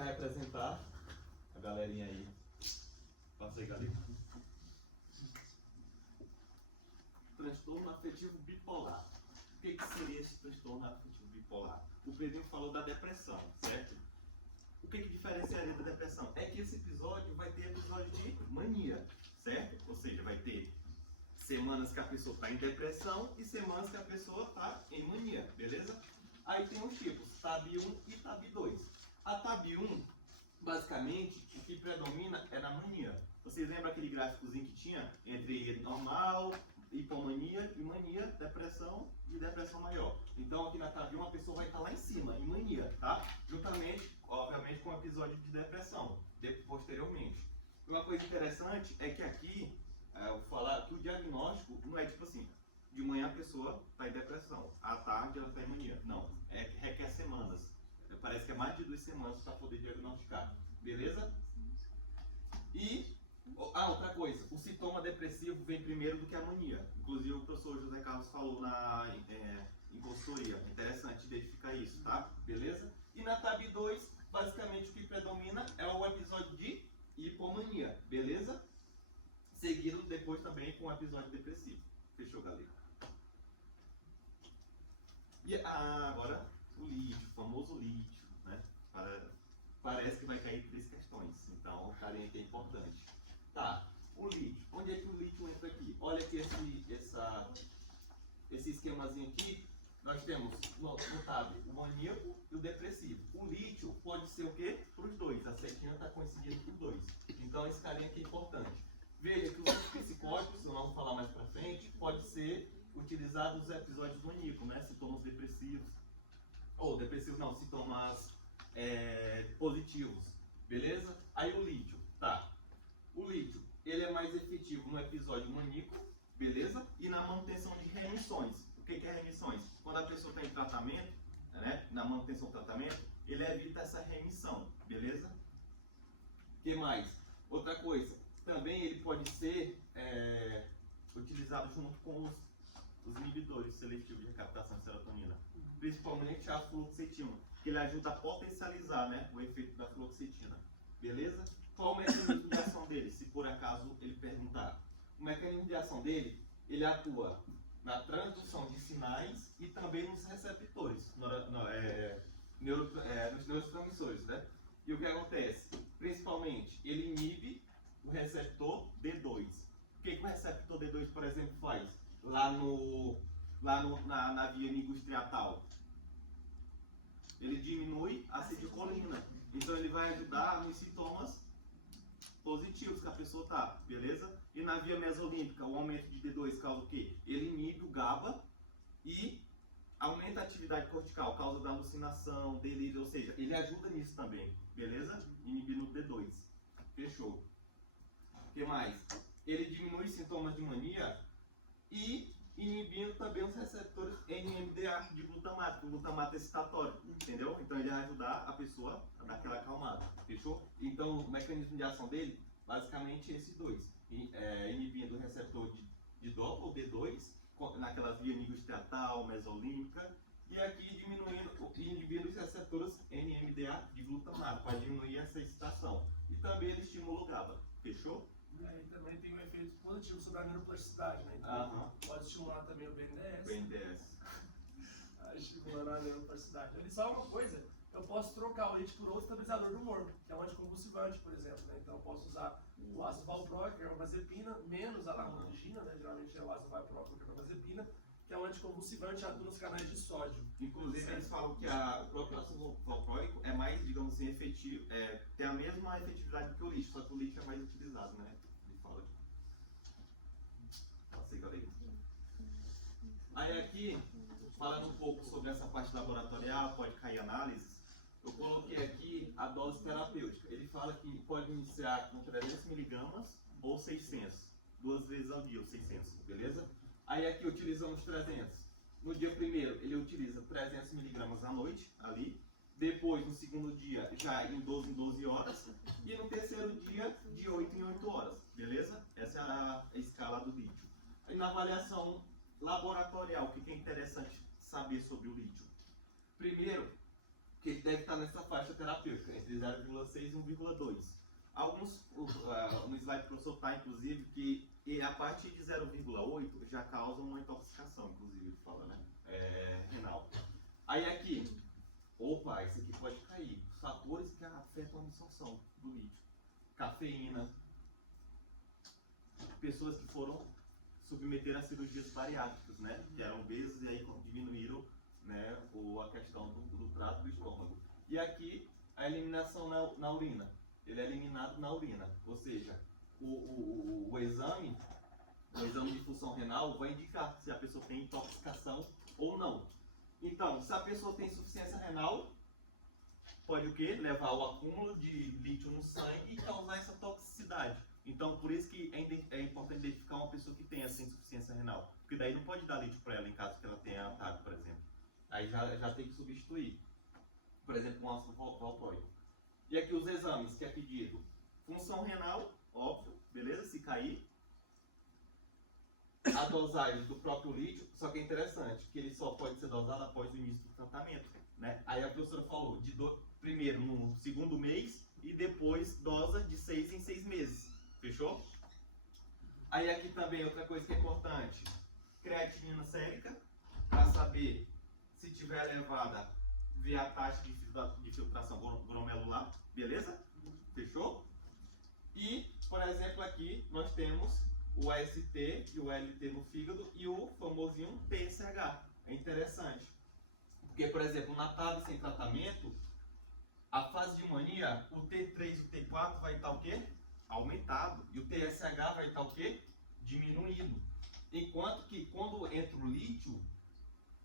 para representar a galerinha aí. Passa aí, galera. Transtorno afetivo bipolar. O que seria esse transtorno afetivo bipolar? O Pedrinho falou da depressão, certo? O que diferenciaria da depressão? É que esse episódio vai ter episódio de mania, certo? Ou seja, vai ter semanas que a pessoa está em depressão e semanas que a pessoa está em mania, beleza? Aí tem os tipos, TAB 1 e TAB 2. A TAB 1, basicamente, o que predomina é na mania. Vocês lembram aquele gráficozinho que tinha entre normal, hipomania e mania, depressão e depressão maior? Então aqui na TAB 1 a pessoa vai estar lá em cima, em mania, tá? Juntamente, obviamente, com o episódio de depressão, posteriormente. Uma coisa interessante é que aqui, eu vou falar que o diagnóstico não é tipo assim, de manhã a pessoa está em depressão, à tarde ela está em mania. Não, requer semanas. Parece que é mais de 2 semanas para poder diagnosticar. Beleza? E, outra coisa, o sintoma depressivo vem primeiro do que a mania. Inclusive o professor José Carlos falou em consultoria. É interessante identificar isso, tá? Beleza? E na TAB 2, basicamente o que predomina é o episódio de hipomania. Beleza? Seguido depois também com o episódio depressivo. Fechou, galera? E agora o lítio, o famoso lítio, né? Parece que vai cair 3 questões, então o carinha aqui é importante. Tá, o lítio. Onde é que o lítio entra aqui? Olha aqui esse esquemazinho aqui. Nós temos no TAB o maníaco e o depressivo. O lítio pode ser o quê? Para os dois. A setinha está coincidindo com os dois. Então esse carinha aqui é importante. Veja que os psicóticos, eu não vou falar mais para frente, pode ser utilizado nos episódios maníacos, né? Sintomas depressivos. Ou depressivos não, sintomas positivos. Beleza? Aí o lítio, tá? O lítio, ele é mais efetivo no episódio maníaco, beleza? E na manutenção de remissões. O que é remissões? Quando a pessoa está em tratamento, né? Na manutenção do tratamento, ele evita essa remissão, beleza? O que mais? Outra coisa, também ele pode ser utilizado junto com os inibidores seletivos de captação de serotonina, principalmente a fluoxetina, que ele ajuda a potencializar, né, o efeito da fluoxetina, beleza? Qual o mecanismo de ação dele, se por acaso ele perguntar? O mecanismo de ação dele, ele atua na transdução de sinais e também nos receptores, nos neurotransmissores, né? E o que acontece? Principalmente, ele inibe o receptor D2. O que o receptor D2, por exemplo, faz? Na via nigrostriatal, ele diminui a acetilcolina. Então ele vai ajudar nos sintomas positivos que a pessoa está, beleza? E na via mesolímbica, o aumento de D2 causa o quê? Ele inibe o GABA e aumenta a atividade cortical, causa da alucinação, delírio, ou seja, ele ajuda nisso também, beleza? Inibindo o D2. Fechou. O que mais? Ele diminui sintomas de mania e inibindo também os receptores NMDA de glutamato, o glutamato excitatório, entendeu? Então ele vai ajudar a pessoa a dar aquela acalmada, fechou? Então o mecanismo de ação dele, basicamente esses dois, inibindo o receptor de DOPA, o D2, naquela via nigrostriatal, mesolímbica, e aqui inibindo os receptores NMDA de glutamato, para diminuir essa excitação. E também ele estimula o GABA, fechou? E também tem um efeito positivo sobre a neuroplasticidade, né? Então, pode estimular também o BNDES. BNDES. Estimulando a neuroplasticidade. Ali só uma coisa, eu posso trocar o leite por outro estabilizador do humor, que é um anticonvulsivante, por exemplo, né? Então eu posso usar o ácido valproico, que é uma carbamazepina, menos a lamotrigina, né? Geralmente é o ácido valproico, que é a carbamazepina, que é um anticonvulsivante, atua nos canais de sódio. Inclusive eles falam que o próprio ácido valproico é mais, digamos assim, efetivo, tem a mesma efetividade que o lítio, só que o lítio é mais utilizado, né? Ele fala aqui. Passei, galera. Aí aqui, falando um pouco sobre essa parte laboratorial, pode cair análises, eu coloquei aqui a dose terapêutica. Ele fala que pode iniciar com 300 mg ou 600, 2 vezes ao dia, ou 600, beleza? Aí aqui utilizamos 300. No dia primeiro, ele utiliza 300 mg à noite, ali. Depois, no segundo dia, já em 12 horas. E no terceiro dia, de 8 em 8 horas, beleza? Essa é a escala do lítio. E na avaliação laboratorial, o que é interessante saber sobre o lítio? Primeiro, que ele deve estar nessa faixa terapêutica, entre 0,6 e 1,2. Alguns, no slide que o professor está, inclusive, que a partir de 0,8 já causa uma intoxicação, inclusive, ele fala, né? Renal. Aí aqui, opa, isso aqui pode cair. Fatores que afetam a absorção do lítio. Cafeína. Pessoas que foram submeter a cirurgias bariátricas, né? Que eram obesos e aí diminuíram, né, a questão do trato do estômago. E aqui, a eliminação na urina. Ele é eliminado na urina. Ou seja, o exame de função renal vai indicar se a pessoa tem intoxicação ou não. Então, se a pessoa tem insuficiência renal, pode o quê? Levar ao acúmulo de lítio no sangue e causar essa toxicidade. Então, por isso que é importante identificar uma pessoa que tem essa insuficiência renal. Porque daí não pode dar lítio para ela em caso que ela tenha TAG, por exemplo. Aí já tem que substituir. Por exemplo, com ácido valproico. E aqui os exames que é pedido. Função renal, óbvio, beleza? Se cair. A dosagem do próprio lítio, só que é interessante, que ele só pode ser dosado após o início do tratamento. Né? Aí a professora falou, primeiro no segundo mês e depois dosa de 6 em 6 meses. Fechou? Aí aqui também outra coisa que é importante, creatinina sérica, para saber se tiver elevada, ver a taxa de filtração glomerular, beleza? Fechou? E, por exemplo, aqui nós temos o AST e o LT no fígado e o famosinho TSH. É interessante. Porque, por exemplo, na TAB sem tratamento, a fase de mania, o T3 e o T4 vai estar o quê? Aumentado. E o TSH vai estar o quê? Diminuído. Enquanto que quando entra o lítio,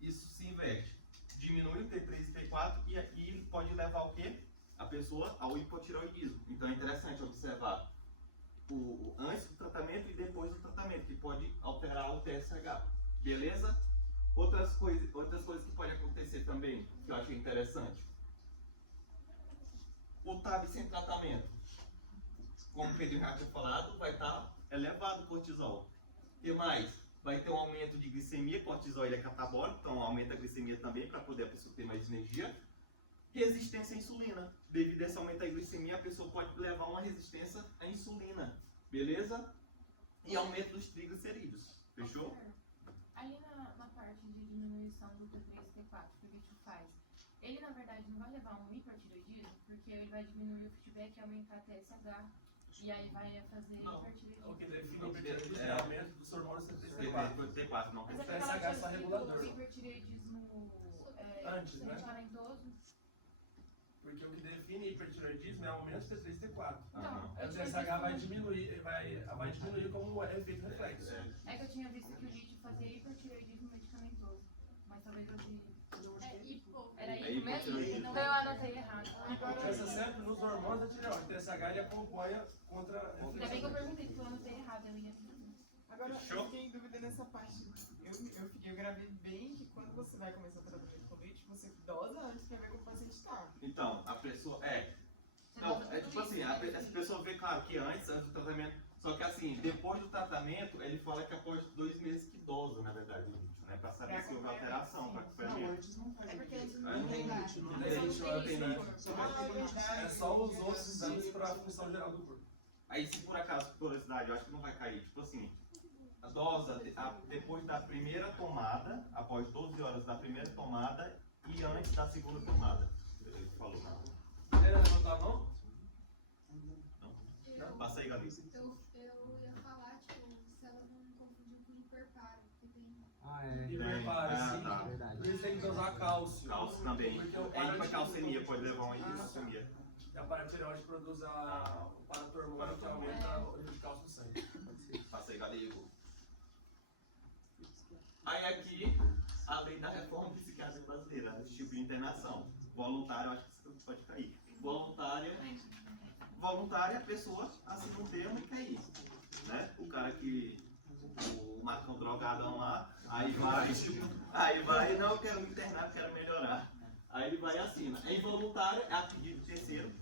isso se inverte. Diminui o T3 e o T4 e aqui pode levar o quê? A pessoa ao hipotireoidismo. Então é interessante observar o antes do tratamento e depois do tratamento, que pode alterar o TSH. Beleza? Outras coisas que podem acontecer também, que eu achei interessante. O TAB sem tratamento, como o Pedro já tinha falado, vai estar elevado o cortisol. O que mais? Vai ter um aumento de glicemia, cortisol ele é catabólico, então aumenta a glicemia também para poder a pessoa ter mais energia. Resistência à insulina. Devido a esse aumento da glicemia, a pessoa pode levar uma resistência à insulina. Beleza? E aumento dos triglicerídeos. Fechou? Ali na parte de diminuição do T3 e T4 que o lítio faz, ele na verdade não vai levar um hipertireoidismo, porque ele vai diminuir o feedback e aumentar a TSH, e aí vai fazer hipertireoidismo. O que define o hipertireoidismo é o aumento dos hormônios T3 e T4 não. Mas O aquela TSH é só coisa regulador. do hipertireoidismo Antes, né? medicamentoso. Porque o que define hipertireoidismo é o aumento do T3 e T4. Então, O TSH vai diminuir como efeito reflexo. É que eu tinha visto que o lítio fazia hipertireoidismo medicamentoso, mas talvez eu tenha... Era hipo mesmo? Então eu anotei errado. Pensa sempre nos hormônios da tireoide. O TSH ele acompanha contra Ainda bem que eu perguntei, porque eu anotei errado, eu ia... Agora, eu fiquei em dúvida nessa parte. Eu gravei bem que quando você vai começar o tratamento com lítio, você dosa antes pra ver como o paciente tá. Então, a pessoa. Não, é tipo assim, essa pessoa vê, claro, que antes do tratamento. Só que assim, depois do tratamento, ele fala que após 2 meses que dosa, na verdade, o lítio, né? Pra saber se houve alteração, pra Não, acompanhamento. antes não faz. É porque antes não não tem lítio, lítio. não tem lítio, não tem lítio. Ah, É só os outros exames para a função geral do corpo. Aí, se por acaso, por curiosidade, eu acho que não vai cair. Tipo assim, a dosa depois da primeira tomada, após 12 horas da primeira tomada e antes da segunda tomada. Ele falou, não. Quer levantar a mão? Não? Passa aí, Gabi. Eu ia falar, tipo, se ela não confundir com hiperparo, que tem... Hiperparo, sim. tá. Por isso tem que dosar cálcio. Cálcio também. Porque o É hipocalcemia, pode levar uma hipocalcemia. E a paratireoide produz o paratormônio que aumenta o nível de cálcio no sangue. Passa aí, Galego. Aí aqui, a lei da reforma psiquiátrica brasileira, esse tipo de internação. Voluntário, acho que isso pode cair. Voluntária, a pessoa assina um termo e quer ir. Né? O cara que, o Marcão drogadão lá, aí vai, não, eu quero me internar, eu quero melhorar. Aí ele vai e assina. É involuntário, é a pedido de terceiro.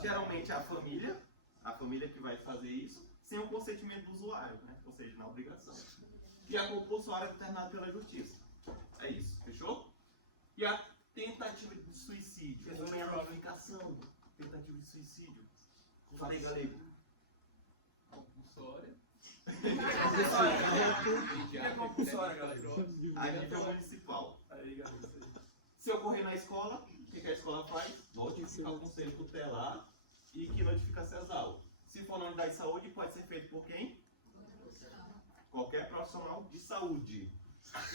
Geralmente é a família que vai fazer isso, sem o consentimento do usuário, né? Ou seja, na obrigação. E a compulsória é determinada pela justiça. É isso, fechou? E Tentativa de suicídio. Questão Como é a de notificação? Tentativa de suicídio. Falei, galego. Compulsória. O que é compulsória, galera? A nível municipal. Aí, galera, isso aí. Se ocorrer na escola, o que a escola faz? Notifica o conselho tutelar e que notifica a CESAL. Se for na unidade de saúde, pode ser feito por quem? Qualquer profissional de saúde.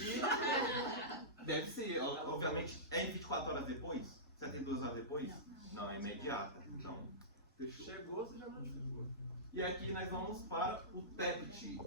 E deve ser, obviamente, é em 24 horas depois? 72 horas depois? Não, é imediata. Então, fechou. Chegou, você já notificou. E aqui nós vamos para o TEPT,